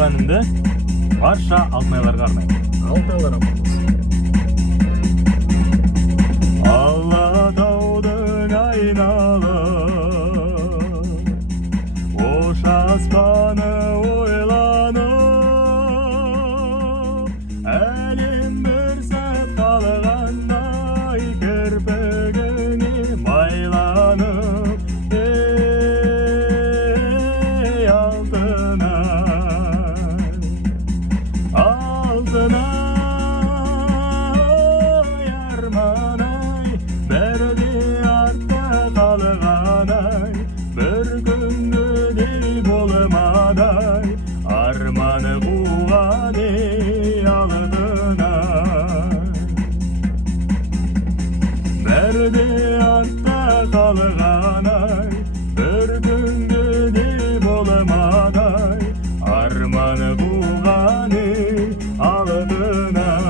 бұл әнімді барша алтынайларға арнаймын. Алтайлар аман болсын. Алатаудың айналып, ош аспаны ойланып, әлем бір сәт қалғандай кірпігіңе байланып, ей алтынай, алтынай арманай, бірде артта қалғанай, бір күнгі дей болмадай, арманы қуған ей алтынай. Бірде артта қалғанай, бір күнгі дей болмадай, арманы қуған ей алтынай.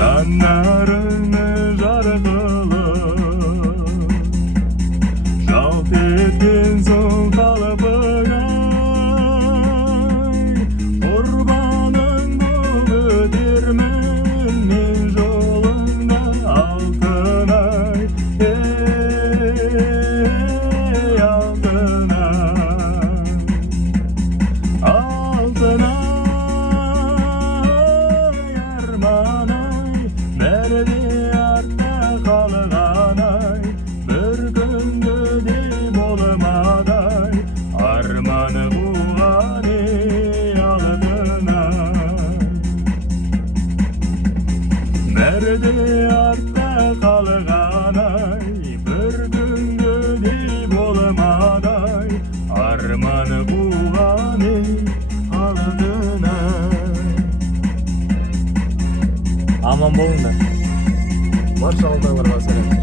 Жанарыңы жарқылып, жалт еткен соң қалпыңай, құрбаның болып өтермін мен жолыңда алтынай, ей алтынай, алтынай арманай, бірде артта қалғанай, бір күнгі дей болмадай, арманы қуған ей алтынай. Бірде артта қалғанай, бір күнгі дей болмадай, арманы қуған ей алтынай. Аман болыңдар. Барша алтайларға сәлем.